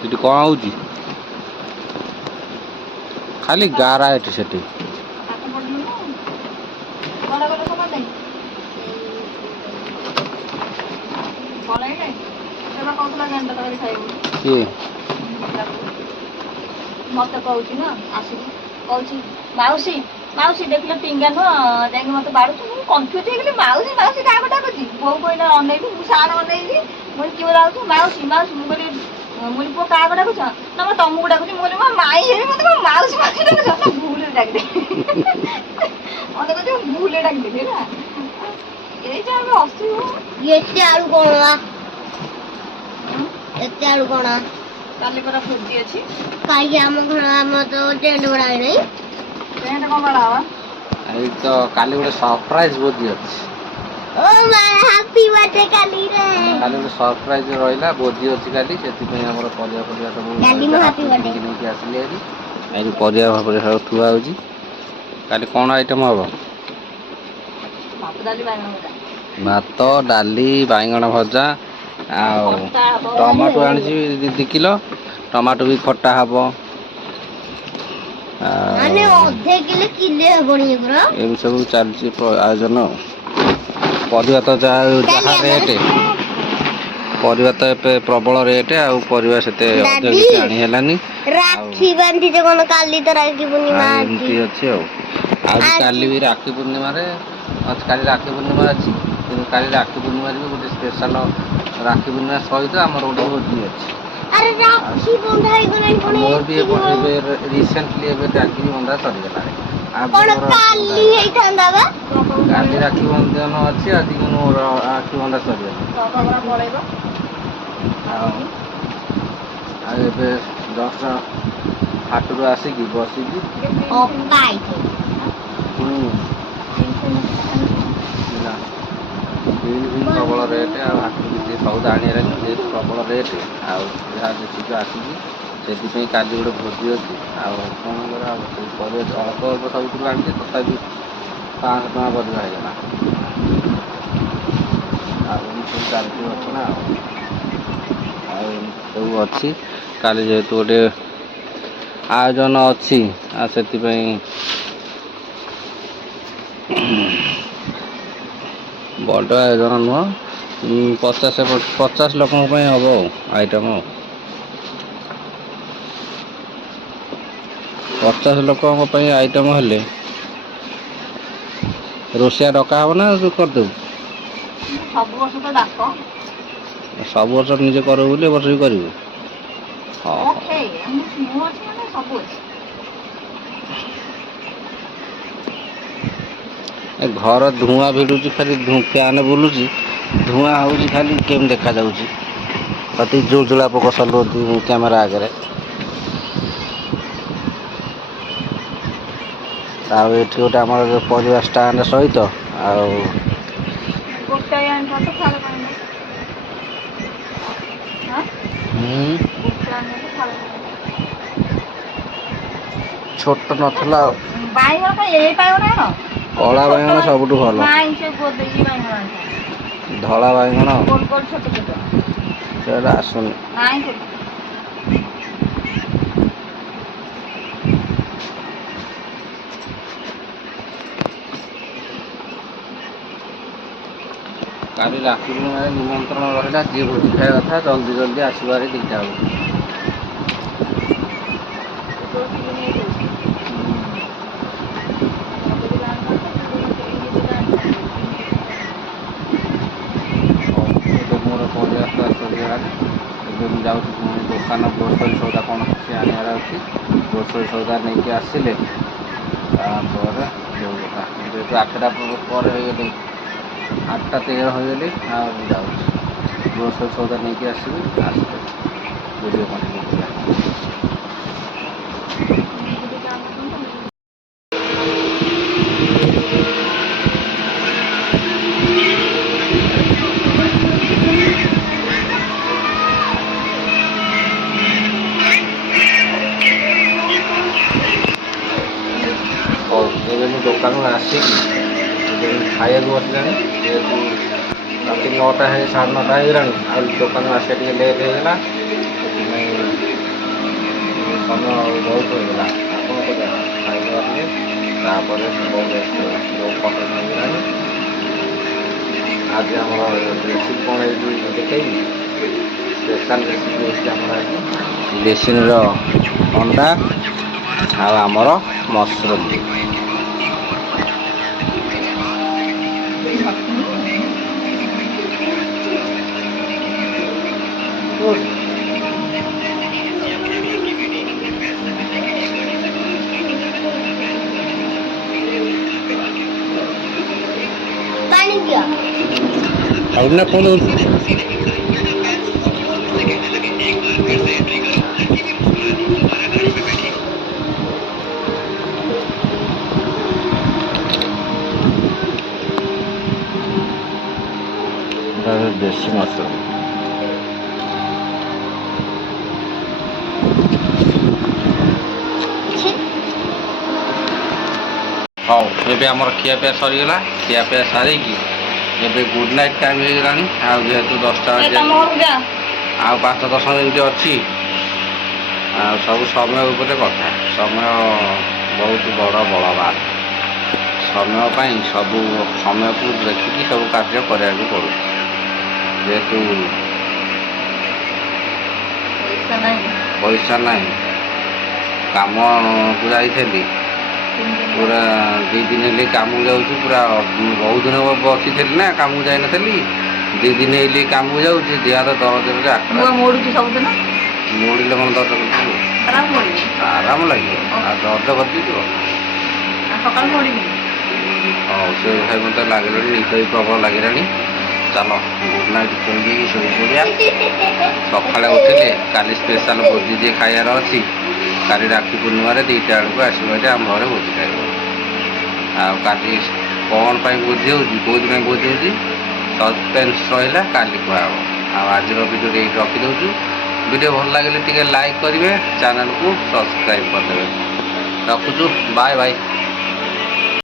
ସେଠି କ'ଣ ହେଉଛି? ଖାଲି ଗାରା ଏଠି ସେଠି। କିଏ? ମତେ କହୁଛି ନା ଆସିକି କହୁଛି ମାଉସୀ ମାଉସୀ ଦେଖିଲେ ଟିଙ୍ଗା ନୁହଁ ଯାଇକି ମତେ ବାଡ଼ୁଛି। ମୁଁ କନଫ୍ୟୁଜ ହେଇଗଲି ମାଉସୀ ମାଉସୀ କାହାକୁ ଡାକୁଛି। ବୋଉ କହିଲା ଅନେଇଲି ମୁଁ ସାର ଅନେଇଲି ମୁଁ କିଏ ଡାକୁଛୁ ମାଉସୀ ମାଉସୀ। ମୁଁ କହିଲି ପୁଅ କାହାକୁ ଡାକୁଛ ନା ମୁଁ ତମକୁ ଡାକୁଛି। ମୁଁ କହିଲି ମୋ ମାଇଁ ହେବି ମତେ କଣ ମାଉସୀ ମାଉସୀ ଡାକୁଛ ନା ଭୁଲରେ ଡାକିଦେଲି। ମତେ କହୁଛି ମୁଁ ଭୁଲରେ ଡାକିଦେଲି ହେଲା। ଏଇ ଯେ ଆମେ ହସିବୁ ଏତେ ଆଳୁ କ'ଣ ଏତେ ଆଳୁ କ'ଣ କାଲି ପରା ଭୋଜି ଅଛି। କାହିଁକି ଆମ ଘର ଆମର ତ ଟେଣ୍ଟ ଭଡ଼ା ହେଇନାହିଁ। ଟେଣ୍ଟ କ'ଣ ବାଡ଼ା ହବା? ଏଇ ତ କାଲି ଗୋଟେ ସରପ୍ରାଇଜ ଭୋଜି ଅଛି। ଓ ମା ହାପି ବାର୍ଥଡେ କାଲିରେ। କାଲି ଗୋଟେ ସରପ୍ରାଇଜ ରହିଲା ଭୋଜି ଅଛି କାଲି। ସେଥିପାଇଁ ଆମର ପରିବା ସବୁ ନେଇକି ଆସିଲି ଆଜି। ଆଜି ପରିବା ଭାବରେ ସବୁ ଥୁଆ ହେଉଛି। କାଲି କ'ଣ ଆଇଟମ୍ ହେବ? ଭାତ ଡାଲି ବାଇଗଣ ଭଜା ଆଉ ଟମାଟୋ ଆଣିଛି 2 କିଲୋ। ଟମାଟୋ ବି ଖଟା ହେବ। ମାନେ ଅଧେ କିଲେ ହେବଣି ଏଗୁରା। ଏମିତି ସବୁ ଚାଲିଛି ଆୟୋଜନ। ପରିବା ତ ଯାହା ରେଟ୍। ପରିବା ତ ଏବେ ପ୍ରବଳ ରେଟ୍ ଆଉ ପରିବା ସେତେ ଅଧିକ କିଛି ଆଣି ହେଲାନି। ରାକ୍ଷୀ ବାନ୍ଧିଛ କ'ଣ? କାଲି ତ ରାକ୍ଷୀ ପୂର୍ଣ୍ଣିମା ଏମିତି ଅଛି ଆଉ କାଲି ବି ରାକ୍ଷୀ ପୂର୍ଣ୍ଣିମାରେ କାଲି ରାକ୍ଷୀ ପୂର୍ଣ୍ଣିମା ଅଛି। କିନ୍ତୁ କାଲି ରାକ୍ଷୀ ପୂର୍ଣ୍ଣିମାରେ ବି ଗୋଟେ ସ୍ପେଶାଲ ରାକ୍ଷୀ ପୂର୍ଣ୍ଣିମା ସହିତ ଆମର ଗୋଟେ ଭୋଜି ଅଛି। ଆରେ ରାକ୍ଷୀ ବନ୍ଧା ହେଇଗଲାଣି କ'ଣ? ମୋର ବି ଏବେ ରିସେଣ୍ଟଲି ଏବେ ରାକ୍ଷୀ ବନ୍ଧା ସରିଗଲାଣି। କ'ଣ କାଲି ହେଇଥାନ୍ତା ବା? କାଲି ରାକ୍ଷୀ ବନ୍ଧନ ଅଛି। ଆଜି ମୋର ରାକ୍ଷୀ ବନ୍ଧା ସରିଗଲା। ଆଉ ଏବେ ଜଷ୍ଟ ହାଟରୁ ଆସିକି ବସିକି ପ୍ରବଳ ରେଟ୍ ଆଉ ହାଟରୁ କିଛି ସଉଦା ଆଣିବାର ଯେହେତୁ ପ୍ରବଳ ରେଟ୍ ଆଉ ଯାହା ଯେତିକି ଆସିଛି ସେଥିପାଇଁ କାଲି ଗୋଟେ ଭୋଜି ଅଛି। ଆଉ କ'ଣ କରିବା ଆଉ ପରିବା ଅଳ୍ପ ସବୁଥିରୁ ଆଣିଛି ତଥାପି 500 ଟଙ୍କା ପରିବା ହେଇଗଲା। ଆଉ ଏମିତି ସବୁ ଚାଲିଛି ଘଟଣା ଆଉ ଏମିତି ସବୁ ଅଛି। କାଲି ଯେହେତୁ ଗୋଟେ ଆୟୋଜନ ଅଛି ଆଉ ସେଥିପାଇଁ ବଡ଼ ଆୟୋଜନ ନୁହଁ। 50 ଲୋକଙ୍କ ପାଇଁ ହେବ ଆଉ ଆଇଟମ୍। 50 ଲୋକଙ୍କ ପାଇଁ ଆଇଟମ୍ ହେଲେ ରୋଷେଇଆ ଡକା ହେବ ନା ତୁ କରିଦେବୁ? ସବୁ ବର୍ଷ ତ ଡାକ। ସବୁ ବର୍ଷ ନିଜେ କରିବୁ ବୋଲି ଏ ବର୍ଷ ବି କରିବୁ? ମୁଁ ଅଛି ମାନେ ସବୁ ଅଛି। ଏ ଘର ଧୂଆଁ ଭିଡ଼ୁଛି ଖାଲି ଫ୍ୟାନ୍ ବୁଲୁଛି ଧୂଆଁ ହେଉଛି ଖାଲି କେମିତି ଦେଖାଯାଉଛି। ଅତି ଜୁଳୁଜୁଳା ପୋକ ସଲୁଅନ୍ତି କ୍ୟାମେରା ଆଗରେ। ଆଉ ଏଠି ଗୋଟେ ଆମର ପରିବା ଷ୍ଟାଣ୍ଡ ସହିତ ଆଉ ଗୋଟାଏ ଆଣିଥାନ୍ତ ଫାଳେ ପାଣି ଛୋଟ ନଥିଲା ଆଉ। ବାଇଗଣ ଏଇ ବାଇଗଣ ଆଣ। କଳା ବାଇଗଣ ସବୁଠୁ ଭଲ। ନାଇଁ ସେ ଗୋଦେଇ ବାଇଗଣ ଆଣିଥାନ୍ତି। ଧଳା ବାଇଗଣ ଗୋଲ ଗୋଲ ଛୋଟ ଛୋଟ ସେଟା ଆସୁନି। ନାଇଁ କାଲି ରାକ୍ଷୀ ପୂର୍ଣ୍ଣିମାରେ ନିମନ୍ତ୍ରଣ ରହିଲା। ଯିଏ ଭୋଜି ଖାଇବା କଥା ଜଲ୍ଦି ଜଲ୍ଦି ଆସିବ ଭାରି 2ଟା ବେଳକୁ। ମୋର ପରିବା ସରିଗଲାଣି। ଏବେ ମୁଁ ଯାଉଛି ପୁଣି ଦୋକାନ ଗ୍ରୋସରୀ ସଉଦା କ'ଣ କିଛି ଆଣିବାର ଅଛି। ଗ୍ରୋସରୀ ସଉଦା ନେଇକି ଆସିଲେ ତାପରେ ଯେଉଁ କଥା ଯେହେତୁ 8ଟା ପରେ ହେଇଗଲି 8ଟା 13 ହୋଇଗଲି। ଆଉ ମୁଁ ଯାଉଛି ଗ୍ରୋସରୀ ସଉଦା ନେଇକି ଆସିବି। ଆସିଲେ ଭିଡ଼ିଓ କଣ୍ଟିନ୍ୟୁ କରିବା। ହଉ ଏବେ ମୁଁ ଦୋକାନରୁ ଆସିକି ଖାଇବାକୁ ବସିଲାଣି। ଯେହେତୁ ରାତି 9ଟା 9:30 ହେଇଗଲାଣି ଆଉ ଦୋକାନରୁ ଆସିବା ଟିକେ ଲେଟ୍ ହେଇଗଲା। ସେଥିପାଇଁ ସମୟ ବହୁତ ହୋଇଗଲା ଆପଣଙ୍କୁ ଖାଇବା ଟିକେ ତାପରେ ବହୁତ ଫଟୋ ନେଇଗଲାଣି। ଆଜି ଆମର ରେସିପି କ'ଣ ହେଇଛି ଦେଖେଇବି। ସ୍ପେଶାଲ ରେସିପି ହେଉଛି ଆମର ଆଜି ବେସିନର ଅଣ୍ଡା ଆଉ ଆମର ମସରୁମ୍। ପାଣି ଦିଅ। ଆଉ ନା କ'ଣ ହେଉଛି ଦେଶୀ ମସରୁମ୍। ହଉ ଏବେ ଆମର ଖିଆପିଆ ସରିଗଲା। ଖିଆପିଆ ସାରିକି ଏବେ ଗୁଡ୍ ନାଇଟ୍ ଟାଇମ୍ ହେଇଗଲାଣି। ଆଉ ଯେହେତୁ 10ଟା ଆଉ 5-10 ମିନିଟ୍ ଅଛି। ଆଉ ସବୁ ସମୟ ଉପରେ କଥା। ସମୟ ବହୁତ ବଡ଼ ବଳବାନ। ସମୟ ପାଇଁ ସବୁ ସମୟକୁ ଦେଖିକି ସବୁ କାର୍ଯ୍ୟ କରିବାକୁ ପଡ଼ୁଛି। ଯେହେତୁ ପଇସା ନାହିଁ କାମକୁ ଯାଇଥିଲି ପୁରା 2 ଦିନ ହେଲେ କାମକୁ ଯାଉଛି। ପୁରା ବହୁତ ଦିନ ବସିଥିଲି ନା କାମକୁ ଯାଇନଥିଲି। 2 ଦିନ ହେଲେ କାମକୁ ଯାଉଛି। ଦେହ ହାତ ଦରଜରେ ମୋଡୁଛି ସବୁଦିନ। ମୋଡ଼ିଲେ କ'ଣ ଦରଜ କରିଯିବ? ଆରାମ ଲାଗିବ। ଆଉ ଦରଜ କରିଯିବ। ସକାଳୁ ମୋଡ଼ିବି। ହଉ ସେ ଭାଇ ମୋତେ ଲାଗିଲାଣି ନିଦ ବି ପ୍ରବଳ ଲାଗିଲାଣି। ଚାଲ ଗୁଡ୍ ନାଇଟ୍ କହିଦେଇକି ଶୋଇପଡ଼ିବା। ସକାଳେ ଉଠିଲେ କାଲି ସ୍ପେଶାଲ ଭୋଜି ଯିଏ ଖାଇବାର ଅଛି। କାଲି ରାକ୍ଷୀ ପୂର୍ଣ୍ଣିମାରେ 2ଟା ବେଳକୁ ଆସିବ ଏଠି ଆମ ଘରେ ଭୋଜି ଖାଇବ। ଆଉ କାଲି କ'ଣ ପାଇଁ ଭୋଜି ହେଉଛି, କେଉଁଥିପାଇଁ ଭୋଜି ହେଉଛି ସସ୍ପେନ୍ସ ରହିଲା, କାଲି କୁହାହେବ। ଆଉ ଆଜିର ଭିଡ଼ିଓ ଏଇଠି ରଖିଦେଉଛୁ। ଭିଡ଼ିଓ ଭଲ ଲାଗିଲେ ଟିକେ ଲାଇକ୍ କରିବେ, ଚ୍ୟାନେଲକୁ ସବସ୍କ୍ରାଇବ୍ କରିଦେବେ। ରଖୁଛୁ, ବାଏ ବାଏ।